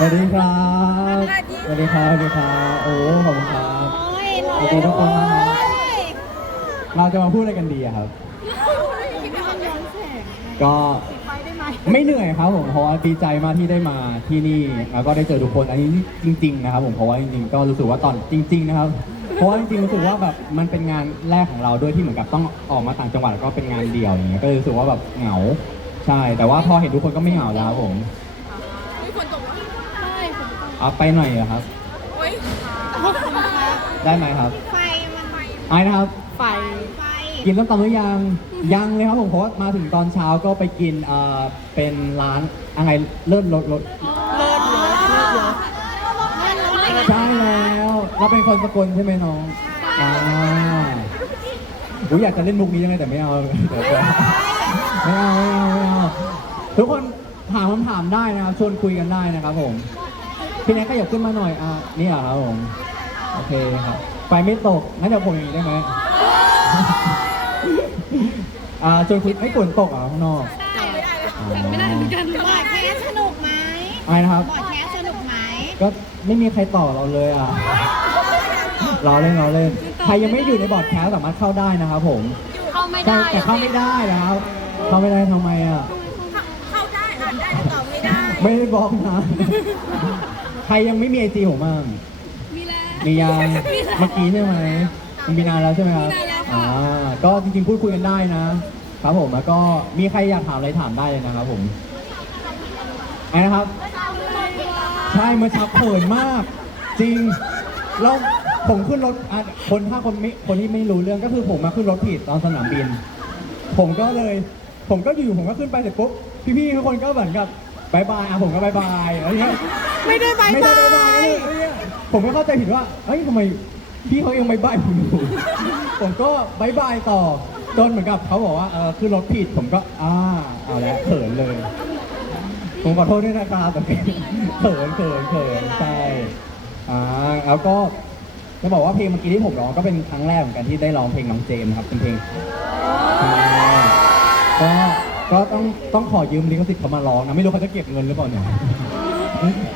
สวัสดีครับ สวัสดีครับ สวัสดีครับ โอ้ ขอบคุณครับ สวัสดีทุกคนนะครับเราจะมาพูดอะไรกันดีอะครับ ก็ไม่เหนื่อยครับผมเพราะว่าดีใจมากที่ได้มาที่นี่แล้วก็ได้เจอทุกคนอันนี้จริง ๆ นะครับ ผมเพราะว่าจริงๆก็รู้สึกว่าตอนจริง ๆ นะครับ เพราะว่าจริงๆรู้สึกว่าแบบมันเป็นงานแรกของเราด้วยที่เหมือนกับต้องออกมาต่างจังหวัดแล้วก็เป็นงานเดี่ยวอย่างเงี้ยก็เลยรู้สึกว่าแบบเหงาใช่ แต่ว่าพอเห็นทุกคนก็ไม่เหงาแล้วครับผมมีฝนตกวะเอาไปหน่อยเหรอครับ โอ้ยได้ไหมครับ ไฟมันไฟไอ้นะครับ ไฟ ไฟ กินต้มตำหรือยัง ยังเลยครับผมเพราะว่ามาถึงตอนเช้าก็ไปกินเอ่อเป็นร้านอะไรเลิศรสรสเลิศเลิศเลิศเลิศใช่แล้วเราเป็นคนสกลใช่ไหมน้องอ่าผมอยากจะเล่นมุกนี้ยังไงแต่ไม่เอาเดี๋ยวจะไม่เอาไม่เอาไม่เอาทุกคนถามคำถามได้นะครับชวนคุยกันได้นะครับผม พี่แน็กก็อยากขึ้นมาหน่อย อะนี่เหรอครับผม โอเคครับ ไฟไม่ตก งั้นเดี๋ยวผมอย่างนี้ได้ไหม อ่าชวนคุยไม่ฝนตกเหรอะข้างนอกไม่ได้เหมือนกันบอดแคสสนุกไหมอะไรนะครับ บอดแคสสนุกไหมก็ไม่มีใครต่อเราเลยอะ เราเล่นเราเล่น ใครยังไม่อยู่ในบอร์ดแคสต์สามารถเข้าได้นะครับผม เข้าไม่ใช่ได้แต่เข้าไม่ได้นะครับ เข้าไม่ได้ทำไมอะ เข้าได้อ่านได้แต่ตอบไม่ได้ ไม่ได้บล็อกนะ ใครยังไม่มีไอจีผมบ้างมีแล้ว มียังเมื่อกี้ใช่ไหมมันมีนานแล้วใช่ไหมครับมีนานแล้วค่ะ อ่าก็จริงๆพูดคุยกันได้นะครับผมแล้วก็มีใครอยากถามอะไรถามได้เลยนะครับผมไอ้นะครับ ใช่เมื่อเช้าเขินมาก จริงเราผมขึ้นรถอะคนถ้าคนไม่คนที่ไม่รู้เรื่องก็คือผมมาขึ้นรถผิดตอนสนามบิน ผมก็เลย ผมก็อยู่ผมก็ขึ้นไปเสร็จปุ๊บพี่ๆทุกคนก็เหมือนกับ บายบายอะผมก็บายบายอะไรเงี้ยไม่ได้บายไม่ได้บาบายบายยเลยผมก็เข้าใจผิดว่าเอ้ยทำไมพี่เขายังบายบายผมอยู่ผมก็บายบายต่อจนเหมือนกับเขาบอกว่าเออคือรถผิดผมก็อ่าเอาแล้วเขินเลย ผมขอโทษด้วยนะครับแต่เขินเขินเขินใช่อ่าแล้วก็จะบอกว่าเพลงเมื่อกี้ที่ผมร้องก็เป็นครั้งแรกเหมือนกันที่ได้ร้องเพลงน้องเจมส์ครับเป็นเพลงก็ ก็ต้องต้องขอยืมลิขสิทธิ์เขามาร้องนะ ไม่รู้เขาจะเก็บเงินหรือเปล่าเนี่ย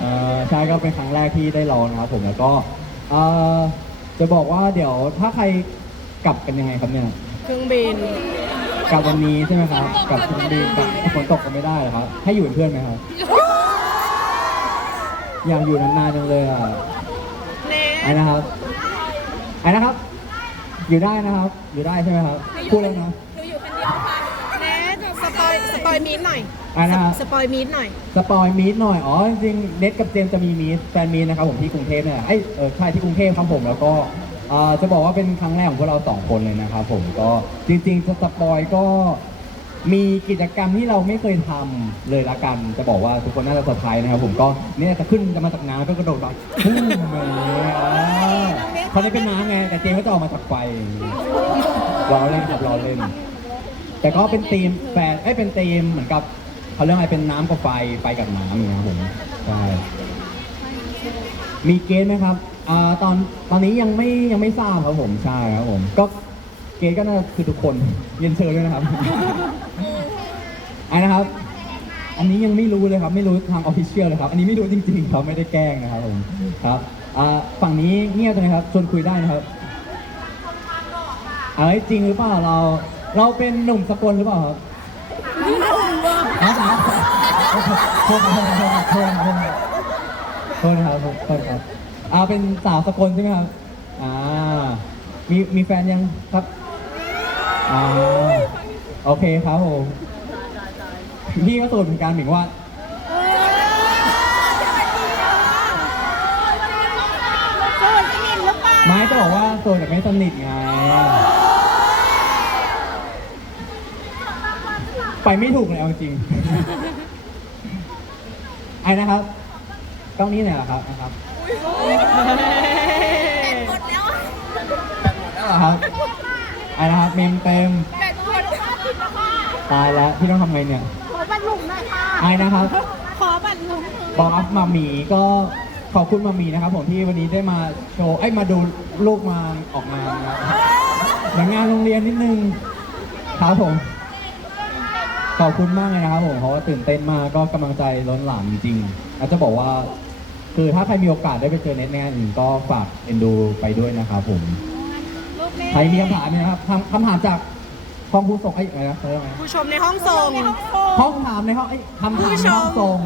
เอ่อใช่ก็เป็นครั้งแรกที่ได้ร้องนะครับผมแล้วก็เอ่อจะบอกว่าเดี๋ยวถ้าใครกลับกันยังไงครับเนี่ยเครื่องบินกลับวันนี้ใช่ไหมครับกลับชลบุรีกลับฝนตกก็ไม่ได้เหรอครับ ให้อยู่เป็นเพื่อนไหมครับอยากอยู่นานๆจังเลยอะเน่ไอ้นะครับไอ้นะครับ อยู่ได้นะครับ อยู่ได้ใช่ไหมครับพูดแล้วนะ อยสปอยมีดหน่อยไอ้นะครับสปอยมีดหน่อย สปอยมีดหน่อย อ๋อ จริงๆเน็ตกับเจมส์จะมีมีดแฟนมีดนะครับผมที่กรุงเทพเนี่ยไอยเออใช่ที่กรุงเทพครับผมแล้วก็เอ่อจะบอกว่าเป็นครั้งแรกของพวกเราสองคนเลยนะครับผมก็จริงๆจะสปอยก็มีกิจกรรมที่เราไม่เคยทำเลยละกัน จะบอกว่าทุกคนน่าจะเซอร์ไพรส์นะครับผมก็เนี่ยจะขึ้นจะมาจากน้ำก็กระโดดแบบพุ่งมาอย่างเงี้ยอ่าเขาได้เป็นน้ำไงแต่เจมส์ก็จะออกมาจากไฟรอเล่นครับรอเล่น แต่ก็เป็นธีมแฟนเอ้ยเป็นธีมเหมือนกับเขาเรียกอะไรเป็นน้ำกับไฟไฟกับน้ำอย่างเงี้ยครับผมใช่มีเกณฑ์ไหมครับอ่าตอนตอนนี้ยังไม่ยังไม่ทราบครับผมใช่ครับผม ก็เกณฑ์ก็น่าจะคือทุกคนเรียนเชิญด้วยนะครับไอ้นะครับ อันนี้ยังไม่รู้เลยครับ ไม่รู้ทางออฟฟิเชียลเลยครับ อันนี้ไม่รู้จริงๆเขาไม่ได้แกล้งนะครับผมครับอ่าฝั่งนี้เงียบเลยครับชวนคุยได้นะครับเอ้ยจริงหรือเปล่าเรา เราเป็นหนุ่มสกลหรือเปล่าครับอ๋อโทษครับโทษครับโทษครับโทษครับโทษครับอ่าเป็นสาวสกลใช่ไหมครับ อ่า มีมีแฟนยังครับอ่าโอเคครับผมพี่ก็โสดเหมือนกันหมายถึงว่าโสดสนิทหรือเปล่าไม้จะบอกว่าโสดแต่ไม่สนิทไง ไปไม่ถูกเลยเอาจริงไอ้นะครับกล้องนี้หน่อยเหรอครับนะครับหมดแล้วอะนั่นเหรอครับไอ้นะครับเมมเต็มแบตหมดตายแล้วพี่ต้องทำไงเนี่ยขอบัตรหนุ่มหน่อยค่ะไอ้นะครับ ขอบัตรหนุ่มบอสมามีก็ขอบคุณมามีนะครับ ผมที่วันนี้ได้มาโชว์ไอ้ยมาดูลูกมาออกมานะครับเหมือนงานโรงเรียนนิดนึงครับผม ขอบคุณมากเลยนะครับผมเพราะว่าตื่นเต้นมากก็กำลังใจล้นหลามจริงๆแล้วจะบอกว่า คือถ้าใครมีโอกาสได้ไปเจอเน็ตในงานอื่นก็ฝากเอ็นดูไปด้วยนะครับผมลูกแม่ใครมีคำถามไหมครับคำคำถามจากห้องผู้ส่งไอ้ยอะไรนะเขาเรียกว่าไงผู้ชมในห้องส่งในห้องส่งห้องถามในห้องไอ้ยคำถามผู้ในชมห้องส่ง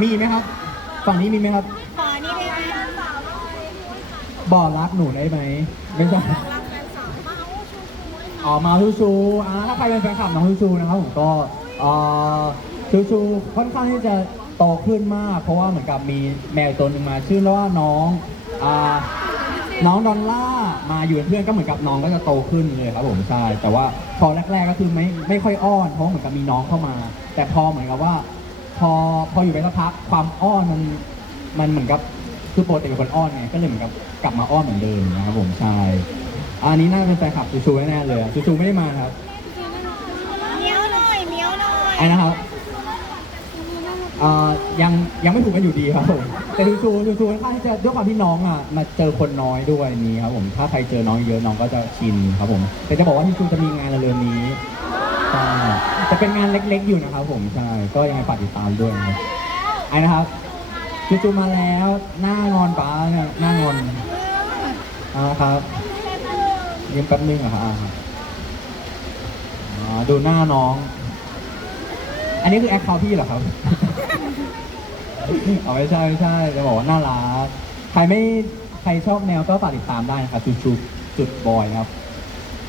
มีไหมครับ ฝั่งนี้มีไหมครับ ขอนี่ได้ไหมบอกรักหนูได้ไหมไม่ใช่ อ๋อมาชูชูอ่าถ้าใครเป็นแฟนคลับน้องชูชูนะครับผมก็เอ่อชูชูค่อนข้างที่จะโตขึ้นมาก เพราะว่าเหมือนกับมีแมวตัวหนึ่งมาชื่อว่าน้องอ่าน้องดอลล่ามาอยู่เป็นเพื่อนก็เหมือนกับน้องก็จะโตขึ้นเลยครับผมใช่แต่ว่าพอแรกๆก็คือไม่ไม่ค่อยอ้อนเพราะเหมือนกับมีน้องเข้ามา แต่พอเหมือนกับว่า พอพออยู่ไปสักพักความอ้อนมันมันเหมือนกับคือโปกติเป็นคนอ้อนไงก็เลยเหมือนกับกลับมาอ้อนเหมือนเดิมนะครับผมใช่ อันนี้น่าจะเป็นแฟนคลับชูชูแน่ๆเลยชูชูไม่ได้มาครับเมียวหน่อยเมียวหน่อยไอ้นะครับอ่ายังยังไม่ถูกกันอยู่ดีครับผมแต่ชูชูชูชูค่อนข้างที่จะด้วยความที่น้องอะมาเจอคนน้อยด้วยนี้ครับผมถ้าใครเจอน้องเยอะน้องก็จะชินครับผมแต่จะบอกว่าชูชูจะมีงานเร็วๆนี้ใช่จะเป็นงานเล็กๆอยู่นะครับผมใช่ก็ยังไงฝากติดตามด้วยนะครับไอ้นะครับจูๆมาแล้วหน้างอนป้าเนี่ยหน้างอนอ่าครับ ยืมแป๊บนึงเหรอะครับอ่าอ๋อดูหน้าน้อง อันนี้คือแอคเคาท์พี่เหรอครับ เอาไม่ใช่ไม่ใช่จะบอกว่าน่ารัก ใครไม่ใครชอบแนวก็ฝากติดตามได้นะครับจูจูจุดบอยนะครับ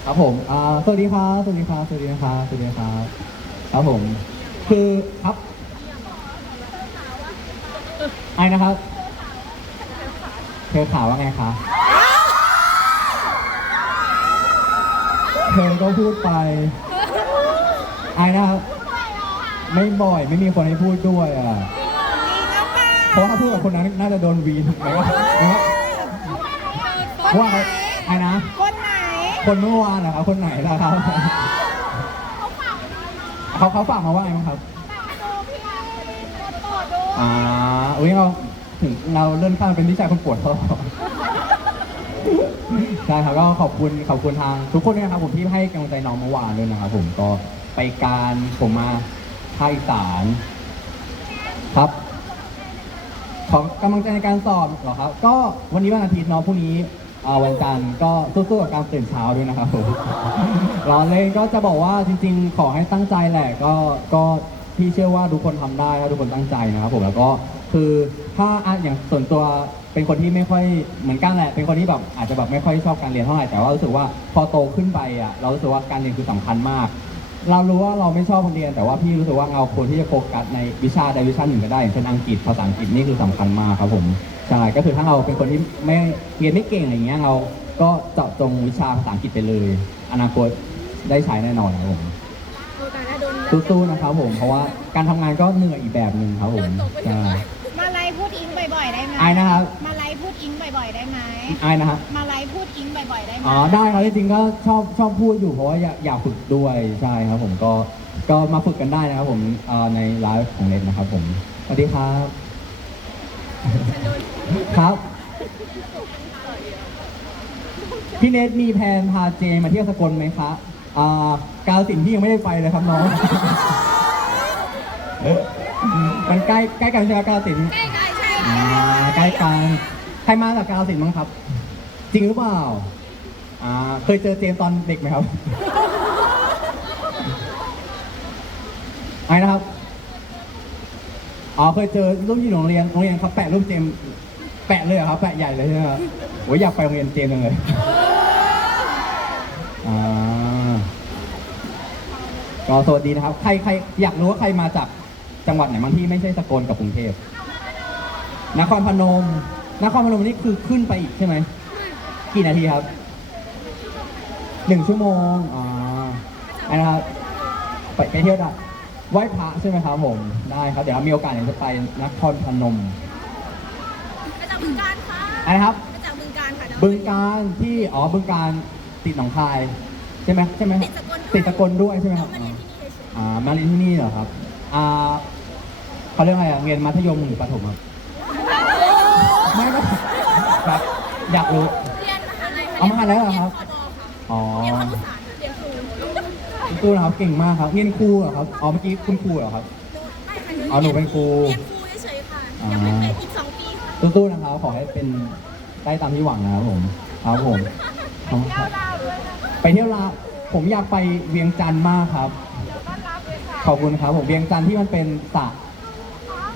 ครับผมอ่าสวัสดีครับสวัสดีครับสวัสดีนะครับสวัสดีครับครับผม คือครับไอ้นะครับเธอข่าวว่าไงคะ เธอก็พูดไปไอ้นะครับ ไม่บ่อยไม่มีคนให้พูดด้วยอะ เพราะว่าถ้าพูดกับคนนั้นน่าจะโดนวีนหมายว่าหมายว่าคนว่าไหนไอ้นะ คนไหน คนเมื่อวานนะครับคนไหนล่ะครับเขาเขาฝากมาว่าไงบ้างครับอ่าอุ้ยเราถึงเราเลื่อนขั้นเป็นวิชายคนปวดท้อง ใช่ครับก็ขอบคุณขอบคุณทางทุกคนด้วยนะครับผมที่ให้กำลังใจน้องเมื่อวานด้วยนะครับผมก็ไปการผมมาภาคอีสานครับขอกำลังใจในการสอบเหรอครับ ก็วันนี้วันอาทิตย์เนาะพรุ่งนี้วันจันทร์ก็สู้ๆกับการตื่นเช้าด้วยนะครับผมร้อนเล่นก็จะบอกว่าจริง ๆ ขอให้ตั้งใจแหละก็ก็พี่เชื่อว่าทุกคนทำได้ถ้าทุกคนตั้งใจนะครับผมแล้วก็คือถ้าอะอย่างส่วนตัว เป็นคนที่ไม่ค่อยเหมือนกันแหละ เป็นคนที่แบบอาจจะแบบไม่ค่อยชอบการเรียนเท่าไหร่แต่ว่ารู้สึกว่าพอโตขึ้นไปอะเรารู้สึกว่าการเรียนคือสำคัญมาก เรารู้ว่าเราไม่ชอบเรียน แต่ว่าพี่รู้สึกว่าเราควรที่จะโฟกัสในวิชาใดวิชาหนึ่งก็ได้อย่างเช่นอังกฤษภาษาอังกฤษนี่คือสำคัญมากครับผมใช่ก็คือถ้าเราเป็นคนที่ไม่เรียนไม่เก่งอะไรเงี้ยเราก็เจาะจงวิชาภาษาอังกฤษไปเลย อนาคตได้ใช้แน่นอนครับผมสู้ๆนะครับผมเพราะว่าการทำงานก็เหนื่อยอีกแบบหนึ่งครับผมใช่มาไลฟ์พูดอิงบ่อยๆได้ไหมไอ้นะครับ มาไลฟ์พูดอิงบ่ อยๆได้ไหมไอ้นะฮะ มาไลฟ์พูดอิงบ่อยๆได้ไหมอ๋อได้ครับจริงๆก็ชอบชอบพูดอยู่เพราะว่าอยากอยากฝึกด้วยใช่ครับผมก็ก็มาฝึกกันได้นะครับผมเอ่อในไลฟ์ของเน็ตนะครับผมสวัสดีครับ ครับ พี่เนทมีแผนพาเจมาเที่ยวสกลไหมคะอ่ากาลสินธุ์พี่ยังไม่ได้ไปเลยครับน้อง มันใกล้ใกล้กันใช่ไหมกาลสินธุ์ใกล้ๆใช่อ่าใกล้กันใครมาจากกาลสินธุ์บ้างครับ จริงหรือเปล่าอ่าเคยเจอเจมส์ตอนเด็กไหมครับไอ้นะครับอ๋อเคยเจอรูปที่โรงเรียนโรงเรียนเขาแปะรูปเจมส์แปะเลยเหรอครับแปะใหญ่เลยใช่ไหมครับโอ้ยอยากไปโรงเรียนเจมส์จังเลยอ่าก็สวัสดีนะครับ ใครใครอยากรู้ว่าใครมาจากจังหวัดไหนบางที่ไม่ใช่สกลกับกรุงเทพนครพนม นครพนมนี่คือขึ้นไปอีกใช่ไหม กี่นาทีครับ หนึ่งชั่วโมงอ่าอันนะครับ ไปไปเที่ยวได้ไหว้พระใช่ไหมครับผม ได้ครับ เดี๋ยวมีโอกาสเดี๋ยวจะไปนครพนมมาจากบึงการค่ะอะไรนะครับ มาจากบึงการค่ะบึงการที่ อ๋อ บึงการติดหนองคาย ใช่ไหมใช่ไหมติดสกลติดตะกลด้วยใช่ไหมครับมาเรียนที่นี่เฉยอ่า มาเรียนที่นี่เหรอครับ อ่าเขาเรียกอะไรอะเรียนมัธยมหรือประถมครับ ไม่ไม่ครับ อยากรู้ๆเรียนมหาลัยเอามหาลัยเหรอครับเรียนพอค่ะอ๋อเรียนครุศาสตร์เรียนครูคุณครูนะครับเก่งมากครับเรียนครูเหรอครับ อ๋อเมื่อกี้คุณครูเหรอครับไม่ค่ะอ๋อหนูเป็นครูเรียนครูเฉยๆค่ะ ยังไม่เป็นอีกสองปีค่ะสู้ๆนะครับ ขอให้เป็นได้ตามที่หวังนะครับผม ครับผมครับไปเที่ยวลาวผมอยากไปเวียงจันทร์มากครับ ขอบคุณครับผมเวียงจันทร์ที่มันเป็นสระ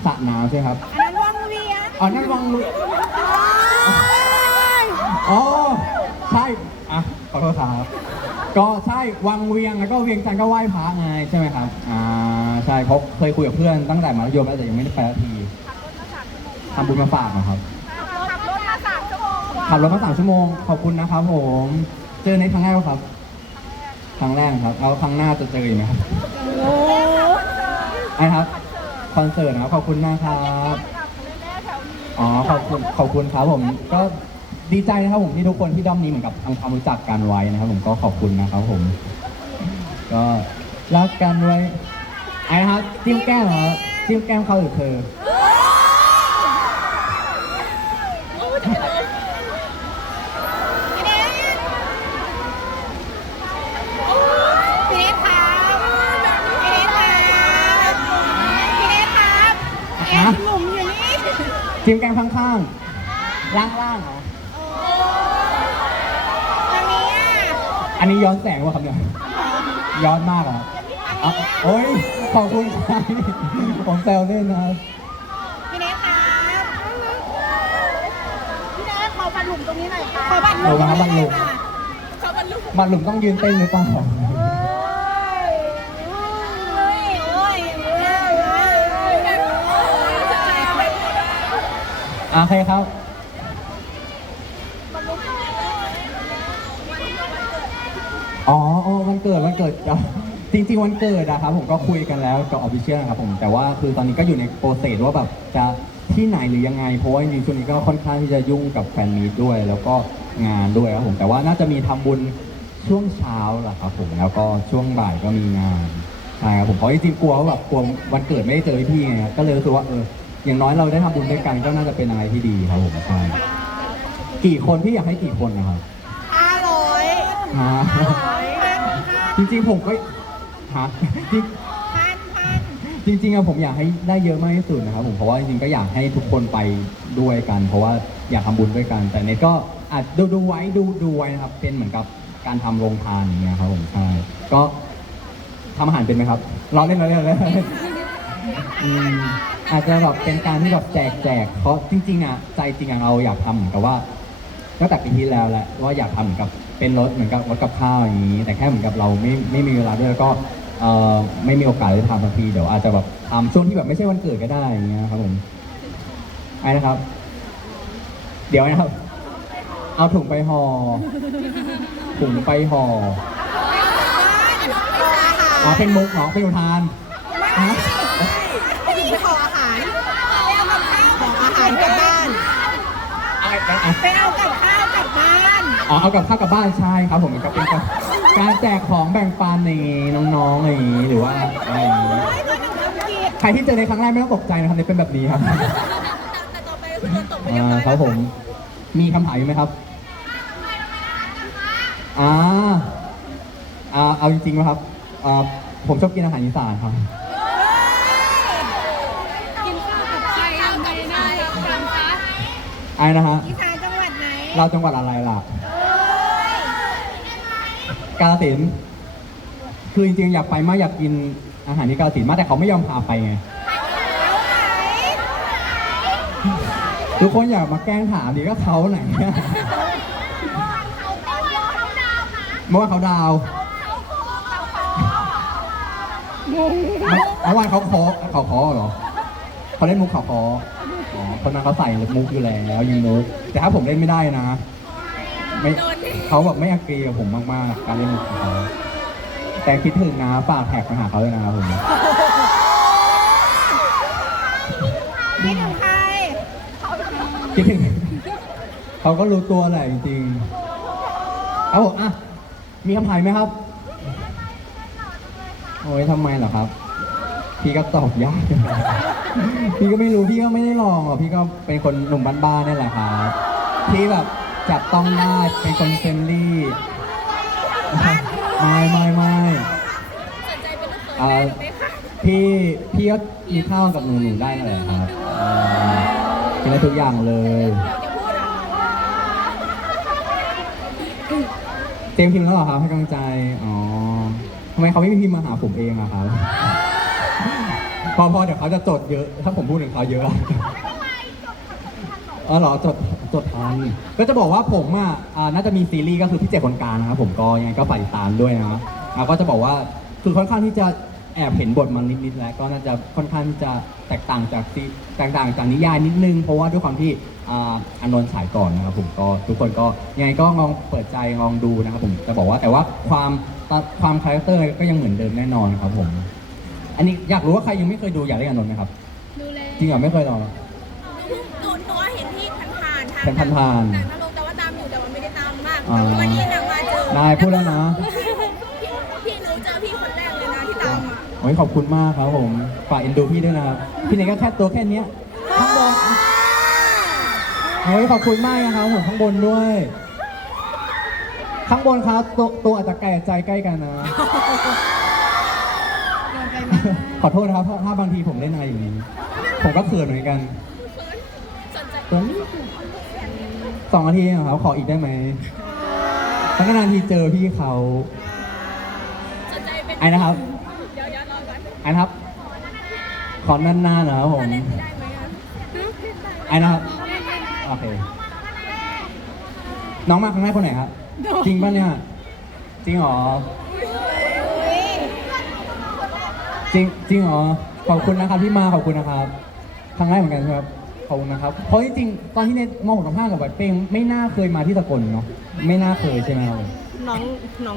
สระน้ำใช่ไหมครับอันนั้นวังเวียงอ๋อนั่นวัง อ๋อใช่อะขอโทษครับก็ใช่วังเวียงแล้วก็เวียงจันทร์ก็ไหว้พระไงใช่ไหมครับอ่าใช่เพราะเคยคุยกับเพื่อนตั้งแต่มัธยมแล้วแต่ยังไม่ได้ไปสักทีทำบุญมาฝากนะครับขับรถมาสามชั่วโมงกว่าขับรถมาสามชั่วโมงขอบคุณนะครับผมเจอในครั้งแรกปะครับครั้งแรกครับเอาครั้งหน้าจะเจออีกไหมครับโอ้ไอ้ครับคอนเสิร์ตนะครับขอบคุณนะครับอ๋อขอบคุณขอบคุณครับผมก็ ดีใจนะครับผมที่ทุกคนที่ด้อมนี้เหมือนกับทำความรู้จักกันไว้นะครับ ผมก็ขอบคุณนะครับผม ก็รักกันไว้ไอ้นะครับจิ้มแก้มเหรอจิ้มแก้มเขาหรือเธอพี่เนทพี่เนทครับพี่เนทครับพี่เนทครับแอนหนุ่มอยู่นี่จิ้มแก้มข้างๆล่างๆเหรอ อันนี้อะอันนี้ย้อนแสงวะครับเนี่ยย้อนมากเหรออะโอ้ยขอบคุณครับผมแซวเล่นนะครับพี่เนทครับพี่เนทขอบัตรหลุมตรงนี้หน่อยค่ะขอบัตรหเดี๋ลุยวมมาครับบัตรหลุมเขาบรรลุบัตรหลุมต้องยืนเต้นหรือเปล่าโอ้ยโอ้ยโอ้ยโอ้ยโอ้ยโอ้ยอะโอเคครับ อ๋ออ๋อ วันเกิดวันเกิดจริงๆวันเกิดอะครับผมก็คุยกันแล้วกับออฟฟิเชียลนะครับผมแต่ว่าคือตอนนี้ก็อยู่ในโปรเซสว่าแบบจะที่ไหนหรือยังไงเพราะว่าจริงๆช่วงนี้ก็ค่อนข้างที่จะยุ่งกับแฟนมีตด้วย แล้วก็งานด้วยครับผมแต่ว่าน่าจะมีทำบุญช่วงเช้าแหละครับผมแล้วก็ช่วงบ่ายก็มีงานใช่ครับผมเพราะจริงๆกลัวว่าแบบกลัววันเกิดไม่ได้เจอพี่ๆไงก็เลยรู้สึกว่าเอออย่างน้อยเราได้ทำบุญด้วยกันก็น่าจะเป็นอะไรที่ดีครับผมใช่กี่คนพี่อยากให้กี่คนนะครับห้าร้อย จริงๆผมก็ฮะจริง พันพันจริงๆอะผมอยากให้ได้เยอะมากที่สุดนะครับผมเพราะว่าจริงๆก็อยากให้ทุกคนไปด้วยกัน เพราะว่าอยากทำบุญด้วยกัน แต่เน็ตก็อาจดูดูไว้ดูดูไว้นะครับเป็นเหมือนกับการทำโรงทานอย่างเงี้ยครับผมใช่ก็ทำอาหารเป็นไหมครับเราเล่นเราเล่นเราเล่นอืมอาจจะแบบเป็นการที่แบบแจกแจกเพราะจริงๆอะใจจริงอะเราอยากทำเหมือนกับว่าตั้งแต่ปีที่แล้วแหละว่าอยากทำเหมือนกับ เป็นรถเหมือนกับรถกับข้าวอย่างนี้ แต่แค่เหมือนกับเราไม่ไม่มีเวลาด้วยแล้วก็เอ่อไม่มีโอกาสได้ทำสักทีเดี๋ยวอาจจะแบบทำช่วงที่แบบไม่ใช่วันเกิดก็ได้อย่างเงี้ยครับผมไอ้นะครับ เดี๋ยวนะครับ เอาถุงไปห่อถุงไปห่ออ๋อเป็นมุกเนาะเป็นอุทานฮะไม่ได้ขออาหารขออาหารกลับบ้านไปเอากับข้าวกลับบ้าน อ๋อเอากับข้าวกลับบ้านใช่ครับผมก็เป็นการการแจกของแบ่งปันในน้องๆอะไรอย่างนี้หรือว่าอะไรอย่างนี้ไม่ต้องทำกิจใครที่เจอในครั้งแรกไม่ต้องตกใจนะครับเนี่ยเป็นแบบนี้ครับแต่ต่อไปก็คือโดนตกไปเรียบอ่าร้อยครับผมมีคำถามอยู่ไหมครับอ่าอ่าเอาจริงๆนะครับอ่าผมชอบกินอาหารอีสานครับ กินข้าวกับใครทำไงได้กันคะไอ้นะฮะ อีสานจังหวัดไหนเราจังหวัดอะไรล่ะ เอ้ย กาฬสินธุ์คือจริงๆอยากไปมากอยากกินอาหารที่กาฬสินธุ์มากแต่เขาไม่ยอมพาไปไงแล้วไหนทุกคนอยากมาแกล้งถามดิก็เขาไหนเมื่อวานเขาดาวน์เมื่อวานเขาเคอเขาเคอเหรอเขาเล่นมุกเขาเคออ๋อคนนั้นเขาใส่มุกอยู่แล้วยิงมุกแต่ถ้าผมเล่นไม่ได้นะ ไม่ เขาแบบไม่อากรีกับผมมากๆ การเล่นมุกของเขาแต่คิดถึงนะฝากแท็กมาหาเขาด้วยนะครับผมนี่ถึงใครคิดถึงเขาก็รู้ตัวแหละจริงๆเอาผมอะมีคำถามไหมครับ โอ้ยทำไมเหรอครับ พี่ก็ตอบยาก พี่ก็ไม่รู้พี่ก็ไม่ได้ลองหรอกพี่ก็เป็นคนหนุ่มบ้านๆนี่แหละครับที่แบบ จับต้องได้เป็นคนเฟรนลี่ไม่ไม่ไม่เอ่อพี่พี่ก็กินข้าวกับหนูๆได้นั่นแหละครับกินได้ทุกอย่างเลยเจมส์พิมพ์แล้วเหรอครับให้กำลังใจ อ๋อทำไมเขาไม่พิมพ์มาหาผมเองอะครับ พอพอเดี๋ยวเขาจะจดเยอะ ถ้าผมพูดถึงเขาเยอะ อะอ๋อเหรอจดจดทันก็จะบอกว่าผมอะอ่าน่าจะมีซีรีส์ก็คือพี่เจ็ดคนกลางนะครับผมก็ยังไงก็ฝากติดตามด้วยนะแล้วก็จะบอกว่าคือค่อนข้างที่จะแอบเห็นบทมันนิดๆแล้วก็น่าจะค่อนข้างที่จะแตกต่างจากซีแตกต่างจากนิยายนิดนึง เพราะว่าด้วยความที่อ่าอานนท์ฉายก่อนนะครับผมก็ทุกคนก็ยังไงก็ลองเปิดใจลองดูนะครับผมจะบอกว่าแต่ว่าความความคาแรคเตอร์ก็ยังเหมือนเดิมแน่นอนครับผม อันนี้อยากรู้ว่าใครยังไม่เคยดูอยากเล่นกับนนท์ไหมครับดูเลยจริงเหรอไม่เคยหรอหนูหนูเห็นที่ ผ่านๆทางเป็นผ่านๆหนังนรกแต่ว่าตามอยู่แต่ว่าไม่ได้ตามมากอ่าแต่ว่าวันนี้นางมาเจอได้พูดแล้วนะพี่หนูเจอพี่คนแรกเลยนะที่ตามอะโอ้ยขอบคุณมากครับผมฝากเอ็นดูพี่ด้วยนะครับพี่เนยก็แค่ตัวแค่เนี้ยข้างบนโอ้ยขอบคุณมากนะครับผมข้างบนด้วย ข้างบนครับตัวตัวอาจจะใกล้ใจใกล้กันนะขอโทษนะครับถ้าถ้าบางทีผมเล่นอะไรอย่างนี้ ผมก็เขินเหมือนกันสนใจตัวนี้ สองนาทีเองเหรอครับขออีกได้ไหมตั้งนานทีเจอพี่เขาสนใจเป็นไอ้นะครับเดี๋ยวเดี๋ยวรอก่อนไอ้นะครับ ขอนานๆนะครับผมเล่นได้ไหมอะไอ้นะครับ โอเค น้องมาครั้งแรกคนไหนครับ จริงป่ะเนี่ย จริงเหรอ จริงจริงเหรอ ขอบคุณนะครับที่มาขอบคุณนะครับ ครั้งแรกเหมือนกันใช่ไหมครับ ขอบคุณนะครับ เพราะจริงๆตอนที่เนทมหกกับห้ากับวัดเป้งไม่น่าเคยมาที่สกลเนาะ ไม่น่าเคยใช่ไหมครับผมน้องน้อง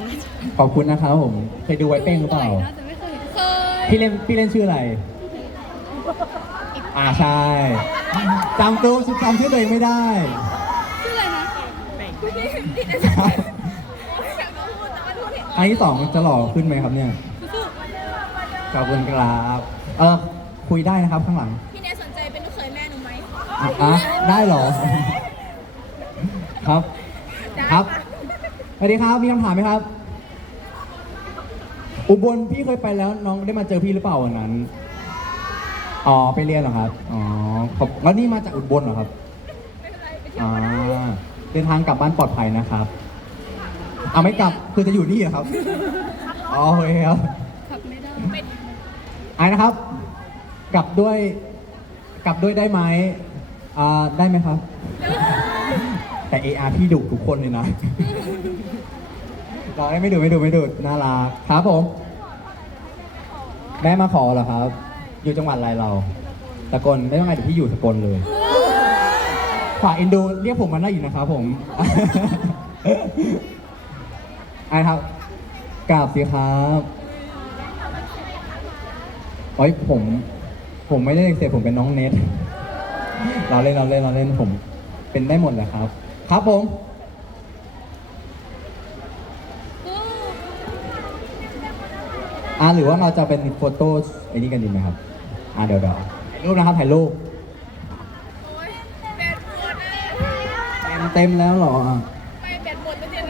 ขอบคุณนะครับผม เคยดูไวเป้งหรือเปล่าเคยพี่เล่นพี่เล่นชื่ออะไร อ่าใช่จำตัวจำชื่อตัวเองไม่ได้ ชื่ออะไรนะพี่พี่จะสนใจอยากรู้แต่ว่าทุกเห็นอันที่สองจะหล่อขึ้นไหมครับเนี่ยขอบคุณครับ เออคุยได้นะครับข้างหลัง อะอะได้เหรอ ครับ ครับ สวัสดีครับ มีคำถามไหมครับ อุบลพี่เคยไปแล้วน้องได้มาเจอพี่หรือเปล่าวันนั้น อ๋อไปเรียนเหรอครับ อ๋อขอบแล้วนี่มาจากอุบลเหรอครับอ่าเดินทางกลับบ้านปลอดภัยนะครับ เอาไม่กลับคือจะอยู่นี่เหรอครับ อ๋อโอเคครับเป็นไอ้นะครับ กลับด้วย กลับด้วยได้ไหม อ่าได้ไหมครับ แต่ AR พี่ดุทุกคนเลยนะ เราไม่ดุไม่ดุไม่ดุน่ารักครับผม แม่มาขอเหรอครับ อยู่จังหวัดอะไรเราสกลได้ยังไงเดี๋ยวพี่อยู่สกลเลยฝากเอ็นดูเรียกผมมาได้อีกนะครับผมไอ้ครับกราบสิครับโอ้ยผม ผมไม่ได้เสียผมเป็นน้องเน็ต เราเล่นเราเล่นเราเล่นผม เป็นได้หมดแหละครับ ครับผม อ่าหรือว่าเราจะเป็นโฟโต้ไอ้นี่กันดีไหมครับ อ่าเดี๋ยวเดี๋ยวถ่ายรูปนะครับถ่ายรูปเต็มเต็มแล้วเหรออะไม่แบตหมดแล้วเนี่ยน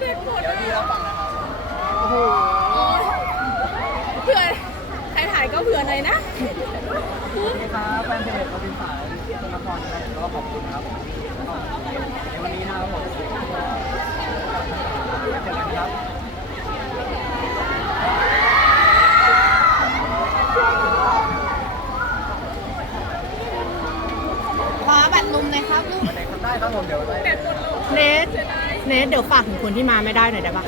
แบตหมดเดี๋ยวดีแล้วฟังนะครับเผื่อใครถ่ายก็เผื่อหน่อยนะ ครับแฟนเพจเราเป็นสายสนครนะครับก็ขอบคุณนะครับผมในวันนี้นะครับผมเจอกันครับขอบัตรลุมหน่อยครับลูกวันไหนทำได้ครับผมเดี๋ยวไปแบตหมดแล้วเนทเนทเดี๋ยวฝากถึงคนที่มาไม่ได้หน่อยได้ปะ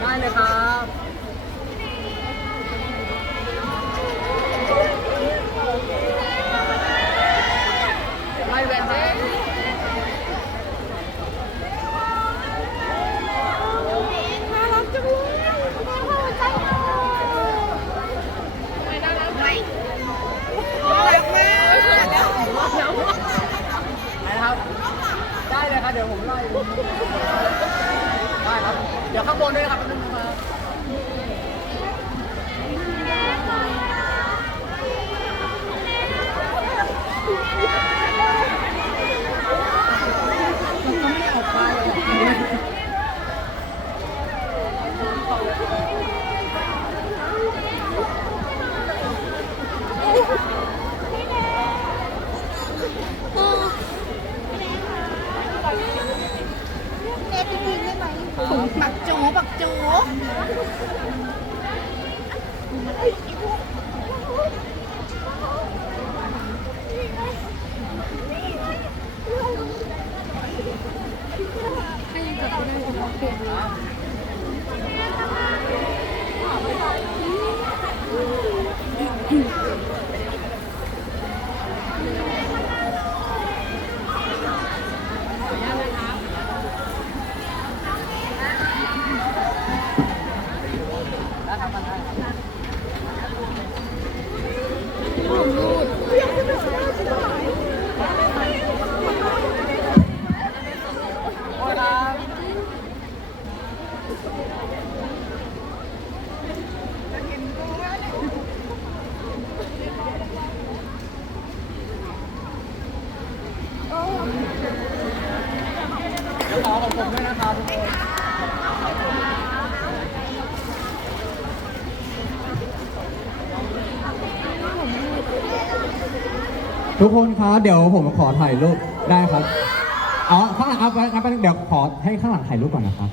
ได้เลยครับ ทุกคนครับเดี๋ยวผมขอถ่ายรูปได้ครับอ๋อข้างหลังเอาไปงั้นไปเดี๋ยวขอให้ข้างหลังถ่ายรูปก่อนนะครับ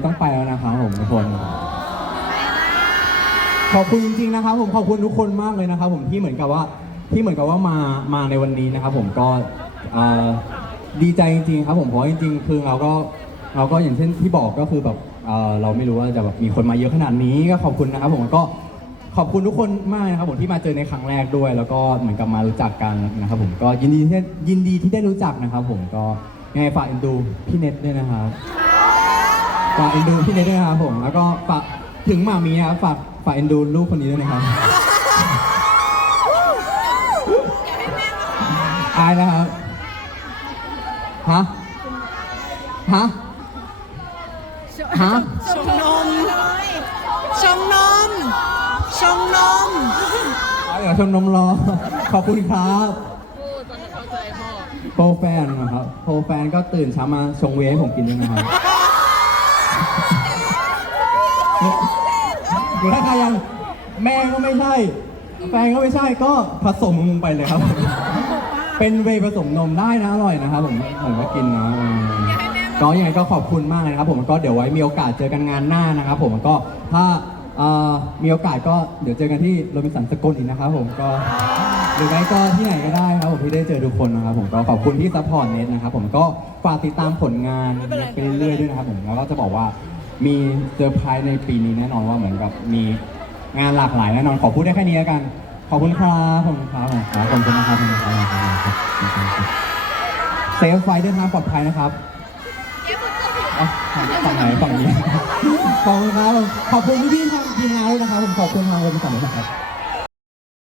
นทต้องไปแล้วนะครับผมทุกคน ขอบคุณจริงๆนะครับผมขอบคุณทุกคนมากเลยนะครับ ผมที่เหมือนกับว่าที่เหมือนกับว่ามามาในวันนี้นะครับ ผมก็เอ่อดีใจจริงๆครับ ผมเพราะจริง ๆ คือเราก็เราก็อย่างเช่นที่บอกก็คือแบบเอ่อเราไม่รู้ว่าจะแบบมีคนมาเยอะขนาดนี้ก็ขอบคุณนะครับผมก็ขอบคุณทุกคนมากนะครับผมที่มาเจอในครั้งแรกด้วย แล้วก็เหมือนกับมารู้จักกันนะครับ ผมก็ยินดีที่ยินดีที่ได้รู้จักนะครับ ผมก็ยังไงฝากเอ็นดูพี่เน็ตด้วยนะครับ ฝากเอ็นดูพี่เนทด้วยนะครับผม แล้วก็ฝากถึงหมามีนะครับฝากฝากเอ็นดูลูกคนนี้ด้วยนะครับอายนะครับ ฮะ ฮะ ฮะ ชงนม ชงนม ชงนมเอาเดี๋ยวชมนมรอ ขอบคุณครับพูดตอนเข้าใจพ่อโปรแฟนนะครับ โปรแฟนก็ตื่นเช้ามาชงเวย์ให้ผมกินด้วยนะครับหรือ ถ้าใครยังแม่ก็ไม่ใช่ แฟนก็ไม่ใช่ก็ผสมลงไปเลยครับ เป็นเวย์ผสมนมได้นะอร่อยนะครับผมผมก็กินนะอืมอยาะก็ยังไงก็ขอบคุณมากเลยนะครับ ผมก็เดี๋ยวไว้มีโอกาสเจอกันงานหน้านะครับ ผมก็ถ้ามีโอกาสก็เดี๋ยวเจอกันที่โรบินสันสกลอีกนะครับผมก็หรือไม่ก็ที่ไหนก็ได้ครับผมที่ได้เจอทุกคนนะครับผมก็ขอบคุณที่ซัพพอร์ตเน็ตนะครับผมก็ฝากติดตามผลงานไปเรื่อยๆด้วยนะครับผมแล้วก็จะบอกว่า มีเซอร์ไพรส์ในปีนี้แน่นอนว่าเหมือนกับมีงานหลากหลายแน่นอนขอพูดได้แค่นี้แล้วกัน ขอบคุณครับขอบคุณครับขอบคุณครับขอบคุณนะครับขอบคุณครับขอบคุณครับขอบคุณครับเซฟไฟเดินทางปลอดภัยนะครับฝั่งไหนฝั่งนี้ขอบคุณครับขอบคุณพี่ๆทางทีมงานด้วยนะครับผมขอบคุณทางคนสั่งนะครับ